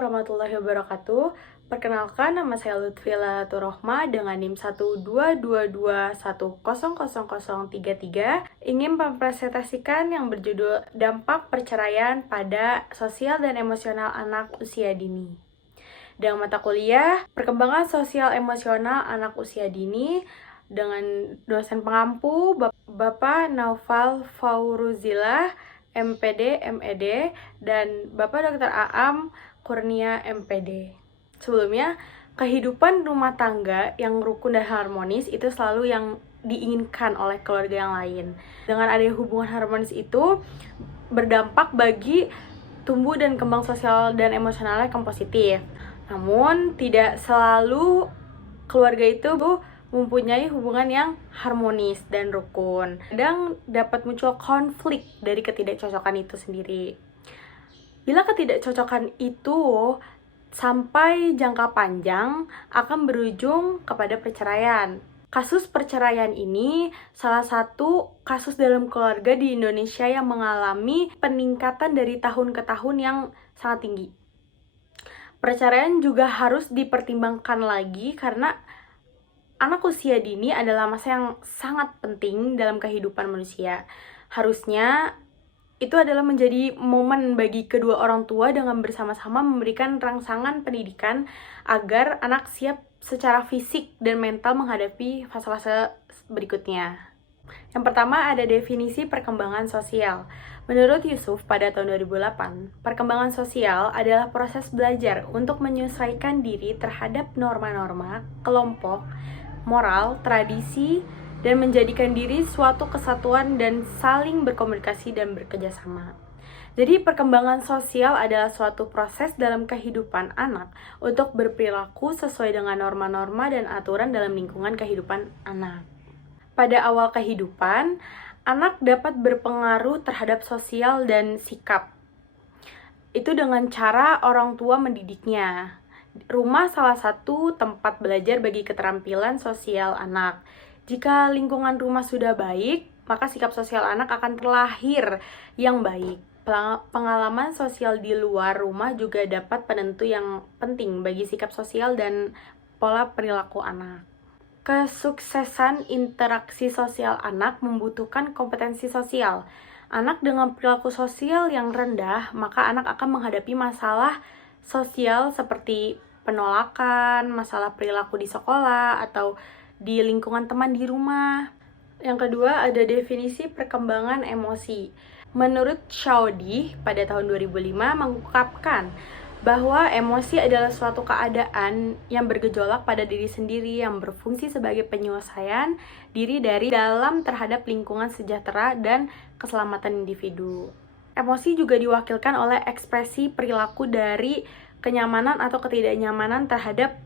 warahmatullahi wabarakatuh. Perkenalkan, nama saya Lutfila Turohma dengan NIM 12221000033 ingin mempresentasikan yang berjudul Dampak Perceraian pada Sosial dan Emosional Anak Usia Dini. Dengan mata kuliah Perkembangan Sosial Emosional Anak Usia Dini dengan dosen pengampu Bapak Naufal Fauruzilah, MPD, MED, dan Bapak Dr. Aam Kurnia, MPD. Sebelumnya, kehidupan rumah tangga yang rukun dan harmonis itu selalu yang diinginkan oleh keluarga yang lain. Dengan adanya hubungan harmonis itu berdampak bagi tumbuh dan kembang sosial dan emosionalnya yang positif. Namun, tidak selalu keluarga itu mempunyai hubungan yang harmonis dan rukun. Kadang dapat muncul konflik dari ketidakcocokan itu sendiri. Bila ketidakcocokan itu sampai jangka panjang akan berujung kepada perceraian. Kasus perceraian ini salah satu kasus dalam keluarga di Indonesia yang mengalami peningkatan dari tahun ke tahun yang sangat tinggi. Perceraian juga harus dipertimbangkan lagi karena anak usia dini adalah masa yang sangat penting dalam kehidupan manusia. Harusnya itu adalah menjadi momen bagi kedua orang tua dengan bersama-sama memberikan rangsangan pendidikan agar anak siap secara fisik dan mental menghadapi fase-fase berikutnya. Yang pertama ada definisi perkembangan sosial. Menurut Yusuf pada tahun 2008, perkembangan sosial adalah proses belajar untuk menyesuaikan diri terhadap norma-norma, kelompok, moral, tradisi, dan menjadikan diri suatu kesatuan dan saling berkomunikasi dan bekerjasama. Jadi perkembangan sosial adalah suatu proses dalam kehidupan anak untuk berperilaku sesuai dengan norma-norma dan aturan dalam lingkungan kehidupan anak. Pada awal kehidupan, anak dapat berpengaruh terhadap sosial dan sikap. Itu dengan cara orang tua mendidiknya. Rumah salah satu tempat belajar bagi keterampilan sosial anak. Jika lingkungan rumah sudah baik, maka sikap sosial anak akan terlahir yang baik. Pengalaman sosial di luar rumah juga dapat penentu yang penting bagi sikap sosial dan pola perilaku anak. Kesuksesan interaksi sosial anak membutuhkan kompetensi sosial. Anak dengan perilaku sosial yang rendah, maka anak akan menghadapi masalah sosial seperti penolakan, masalah perilaku di sekolah, atau di lingkungan teman di rumah. Yang kedua, ada definisi perkembangan emosi. Menurut Chaudhry pada tahun 2005 mengungkapkan bahwa emosi adalah suatu keadaan yang bergejolak pada diri sendiri yang berfungsi sebagai penyelesaian diri dari dalam terhadap lingkungan sejahtera dan keselamatan individu. Emosi juga diwakilkan oleh ekspresi perilaku dari kenyamanan atau ketidaknyamanan terhadap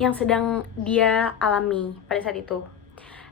yang sedang dia alami pada saat itu.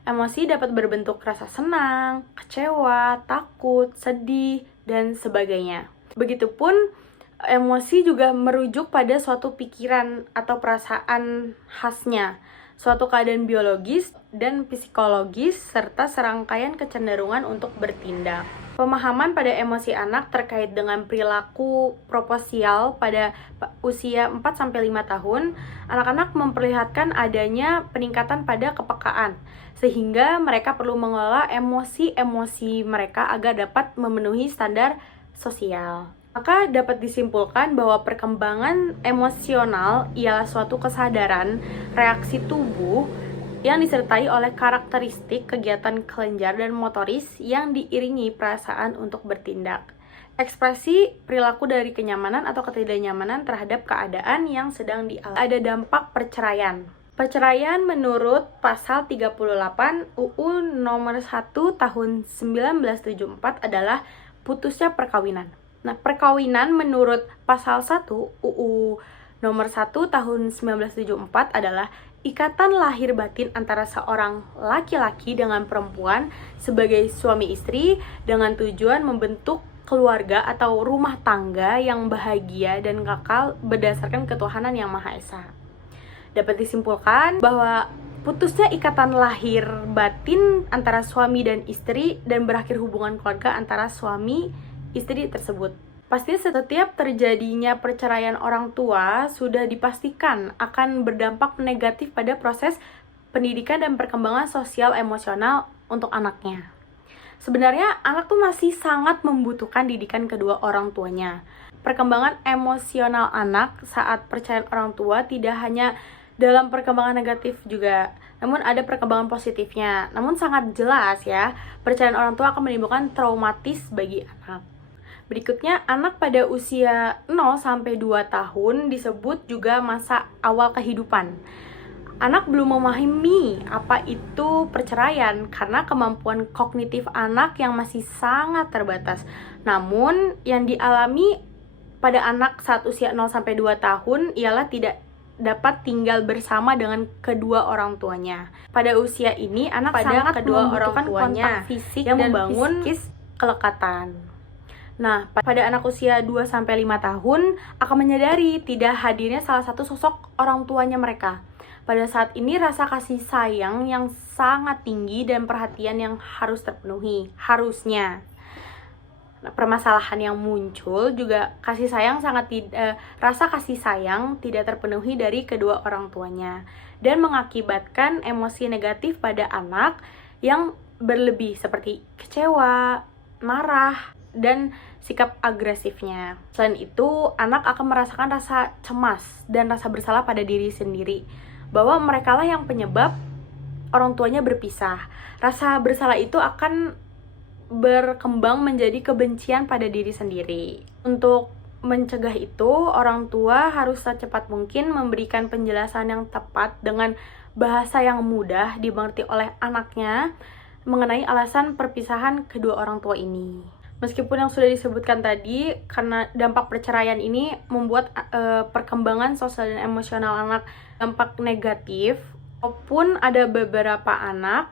Emosi dapat berbentuk rasa senang, kecewa, takut, sedih, dan sebagainya. Begitupun emosi juga merujuk pada suatu pikiran atau perasaan khasnya, suatu keadaan biologis dan psikologis, serta serangkaian kecenderungan untuk bertindak. Pemahaman pada emosi anak terkait dengan perilaku proposial pada usia 4-5 tahun, anak-anak memperlihatkan adanya peningkatan pada kepekaan, sehingga mereka perlu mengelola emosi-emosi mereka agar dapat memenuhi standar sosial. Maka dapat disimpulkan bahwa perkembangan emosional ialah suatu kesadaran reaksi tubuh yang disertai oleh karakteristik kegiatan kelenjar dan motoris yang diiringi perasaan untuk bertindak. Ekspresi perilaku dari kenyamanan atau ketidaknyamanan terhadap keadaan yang sedang dialami. Ada dampak perceraian. Perceraian menurut pasal 38 UU nomor 1 tahun 1974 adalah putusnya perkawinan. Nah, perkawinan menurut pasal 1 UU nomor 1 tahun 1974 adalah ikatan lahir batin antara seorang laki-laki dengan perempuan sebagai suami istri dengan tujuan membentuk keluarga atau rumah tangga yang bahagia dan kekal berdasarkan ketuhanan yang Maha Esa. Dapat disimpulkan bahwa putusnya ikatan lahir batin antara suami dan istri dan berakhir hubungan keluarga antara suami istri tersebut. Pastinya setiap terjadinya perceraian orang tua sudah dipastikan akan berdampak negatif pada proses pendidikan dan perkembangan sosial emosional untuk anaknya. Sebenarnya anak tuh masih sangat membutuhkan didikan kedua orang tuanya. Perkembangan emosional anak saat perceraian orang tua tidak hanya dalam perkembangan negatif juga, namun ada perkembangan positifnya. Namun sangat jelas ya, perceraian orang tua akan menimbulkan traumatis bagi anak. Berikutnya, anak pada usia 0-2 tahun disebut juga masa awal kehidupan. Anak belum memahami apa itu perceraian karena kemampuan kognitif anak yang masih sangat terbatas. Namun, yang dialami pada anak saat usia 0-2 tahun ialah tidak dapat tinggal bersama dengan kedua orang tuanya. Pada usia ini, anak sangat kedua orang tuanya fisik yang membangun kelekatan. Nah, pada anak usia 2-5 tahun akan menyadari tidak hadirnya salah satu sosok orang tuanya mereka. Pada saat ini rasa kasih sayang yang sangat tinggi dan perhatian yang harus terpenuhi, harusnya. Nah, permasalahan yang muncul juga rasa kasih sayang tidak terpenuhi dari kedua orang tuanya dan mengakibatkan emosi negatif pada anak yang berlebih seperti kecewa, marah, dan sikap agresifnya. Selain itu, anak akan merasakan rasa cemas dan rasa bersalah pada diri sendiri, bahwa merekalah yang penyebab orang tuanya berpisah. Rasa bersalah itu akan berkembang menjadi kebencian pada diri sendiri. Untuk mencegah itu, orang tua harus secepat mungkin memberikan penjelasan yang tepat dengan bahasa yang mudah dimengerti oleh anaknya mengenai alasan perpisahan kedua orang tua ini. Meskipun yang sudah disebutkan tadi, karena dampak perceraian ini membuat perkembangan sosial dan emosional anak dampak negatif, walaupun ada beberapa anak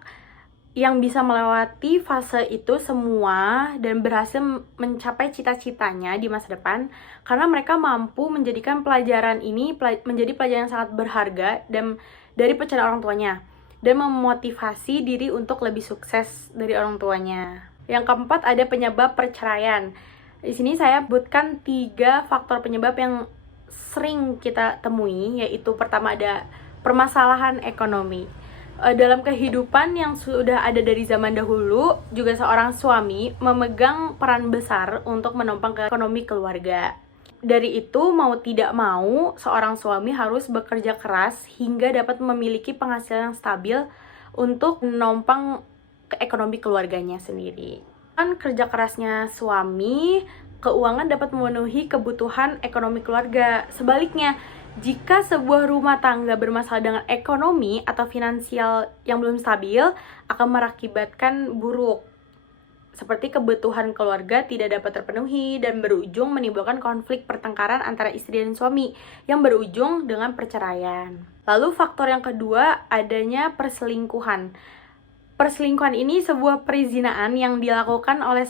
yang bisa melewati fase itu semua dan berhasil mencapai cita-citanya di masa depan, karena mereka mampu menjadikan pelajaran ini menjadi pelajaran yang sangat berharga dan dari perceraian orang tuanya, dan memotivasi diri untuk lebih sukses dari orang tuanya. Yang keempat, ada penyebab perceraian. Di sini saya sebutkan 3 faktor penyebab yang sering kita temui, yaitu pertama ada permasalahan ekonomi. Dalam kehidupan yang sudah ada dari zaman dahulu, juga seorang suami memegang peran besar untuk menopang ekonomi keluarga. Dari itu, mau tidak mau, seorang suami harus bekerja keras hingga dapat memiliki penghasilan yang stabil untuk menopang ke ekonomi keluarganya sendiri. Kan kerja kerasnya suami, keuangan dapat memenuhi kebutuhan ekonomi keluarga. Sebaliknya, jika sebuah rumah tangga bermasalah dengan ekonomi atau finansial yang belum stabil, akan mengakibatkan buruk. Seperti kebutuhan keluarga tidak dapat terpenuhi dan berujung menimbulkan konflik pertengkaran antara istri dan suami yang berujung dengan perceraian. Lalu faktor yang kedua, adanya perselingkuhan. Perselingkuhan ini sebuah perzinahan yang dilakukan oleh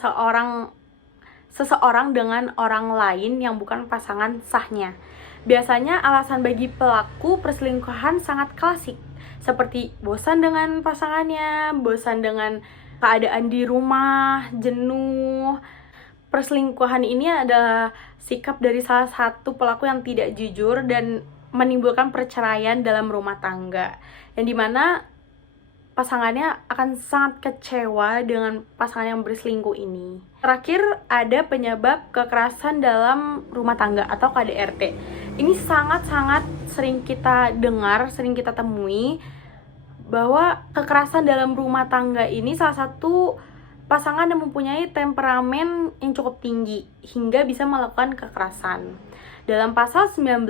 seseorang dengan orang lain yang bukan pasangan sahnya. Biasanya alasan bagi pelaku perselingkuhan sangat klasik, seperti bosan dengan pasangannya, bosan dengan keadaan di rumah, jenuh. Perselingkuhan ini adalah sikap dari salah satu pelaku yang tidak jujur dan menimbulkan perceraian dalam rumah tangga, yang dimana pasangannya akan sangat kecewa dengan pasangan yang berselingkuh ini. Terakhir, ada penyebab kekerasan dalam rumah tangga atau KDRT. Ini sangat-sangat sering kita dengar, sering kita temui, bahwa kekerasan dalam rumah tangga ini salah satu pasangan yang mempunyai temperamen yang cukup tinggi hingga bisa melakukan kekerasan. Dalam pasal 19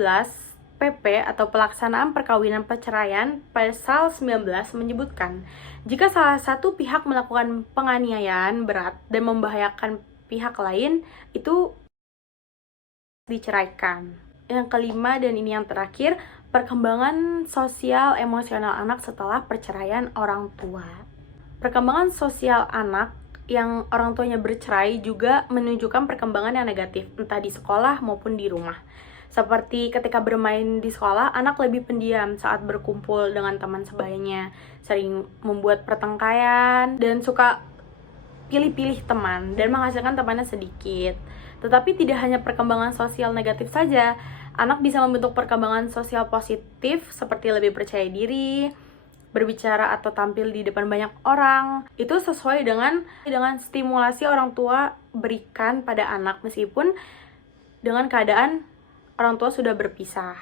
PP atau Pelaksanaan Perkawinan Perceraian, pasal 19 menyebutkan, jika salah satu pihak melakukan penganiayaan berat dan membahayakan pihak lain, itu diceraikan. Yang kelima dan ini yang terakhir, perkembangan sosial emosional anak setelah perceraian orang tua. Perkembangan sosial anak yang orang tuanya bercerai juga menunjukkan perkembangan yang negatif, entah di sekolah maupun di rumah. Seperti ketika bermain di sekolah, anak lebih pendiam saat berkumpul dengan teman sebayanya, sering membuat pertengkaran, dan suka pilih-pilih teman, dan menghasilkan temannya sedikit. Tetapi tidak hanya perkembangan sosial negatif saja, anak bisa membentuk perkembangan sosial positif seperti lebih percaya diri, berbicara atau tampil di depan banyak orang. Itu sesuai dengan stimulasi orang tua berikan pada anak meskipun dengan keadaan orang tua sudah berpisah.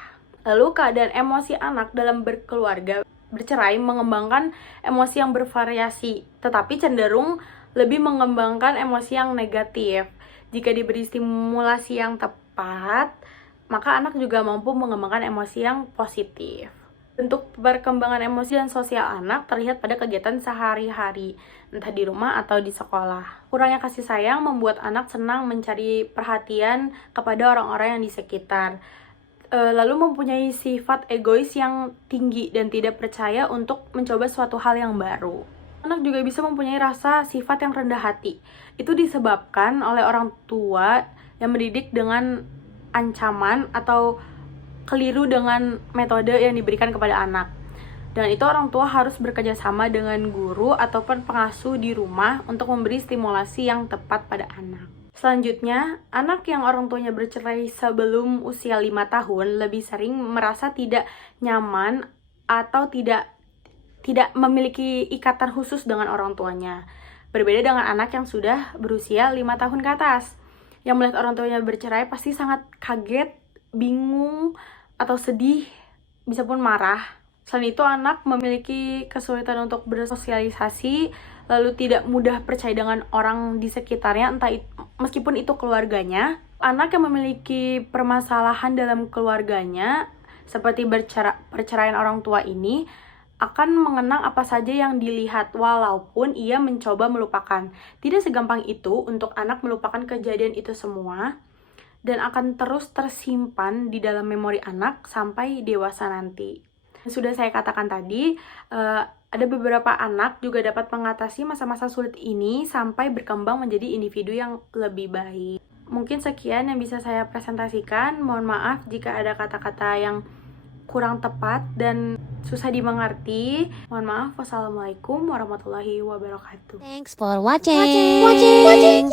Lalu keadaan emosi anak dalam berkeluarga bercerai mengembangkan emosi yang bervariasi, tetapi cenderung lebih mengembangkan emosi yang negatif. Jika diberi stimulasi yang tepat, maka anak juga mampu mengembangkan emosi yang positif. Bentuk perkembangan emosi dan sosial anak terlihat pada kegiatan sehari-hari, entah di rumah atau di sekolah. Kurangnya kasih sayang membuat anak senang mencari perhatian kepada orang-orang yang di sekitar. Lalu mempunyai sifat egois yang tinggi dan tidak percaya untuk mencoba suatu hal yang baru. Anak juga bisa mempunyai rasa sifat yang rendah hati. Itu disebabkan oleh orang tua yang mendidik dengan ancaman atau keliru dengan metode yang diberikan kepada anak. Dan itu orang tua harus bekerja sama dengan guru ataupun pengasuh di rumah untuk memberi stimulasi yang tepat pada anak. Selanjutnya, anak yang orang tuanya bercerai sebelum usia 5 tahun lebih sering merasa tidak nyaman atau tidak memiliki ikatan khusus dengan orang tuanya. Berbeda dengan anak yang sudah berusia 5 tahun ke atas. Yang melihat orang tuanya bercerai pasti sangat kaget, bingung, atau sedih, bisa pun marah. Selain itu, anak memiliki kesulitan untuk bersosialisasi, lalu tidak mudah percaya dengan orang di sekitarnya, meskipun itu keluarganya. Anak yang memiliki permasalahan dalam keluarganya, seperti perceraian orang tua ini, akan mengenang apa saja yang dilihat walaupun ia mencoba melupakan. Tidak segampang itu untuk anak melupakan kejadian itu semua, dan akan terus tersimpan di dalam memori anak sampai dewasa nanti. Sudah saya katakan tadi, ada beberapa anak juga dapat mengatasi masa-masa sulit ini sampai berkembang menjadi individu yang lebih baik. Mungkin sekian yang bisa saya presentasikan. Mohon maaf jika ada kata-kata yang kurang tepat dan susah dimengerti. Mohon maaf. Wassalamualaikum warahmatullahi wabarakatuh. Thanks for watching.